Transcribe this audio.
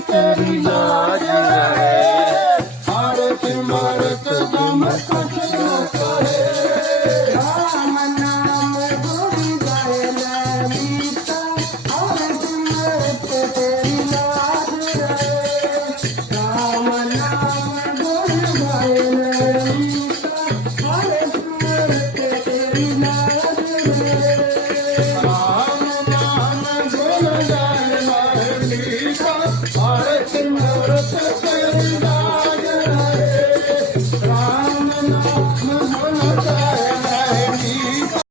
तेरी नाज रहे, हर सिमरत दम कछ न करे। राम नाम गुण गाए ललिता, हर सिमरत तेरी नाज रहे। राम नाम गुण गाए ललिता, हर सिमरत तेरी नाज रहे। राम नाम गुण गाए ललिता, हर सिमरत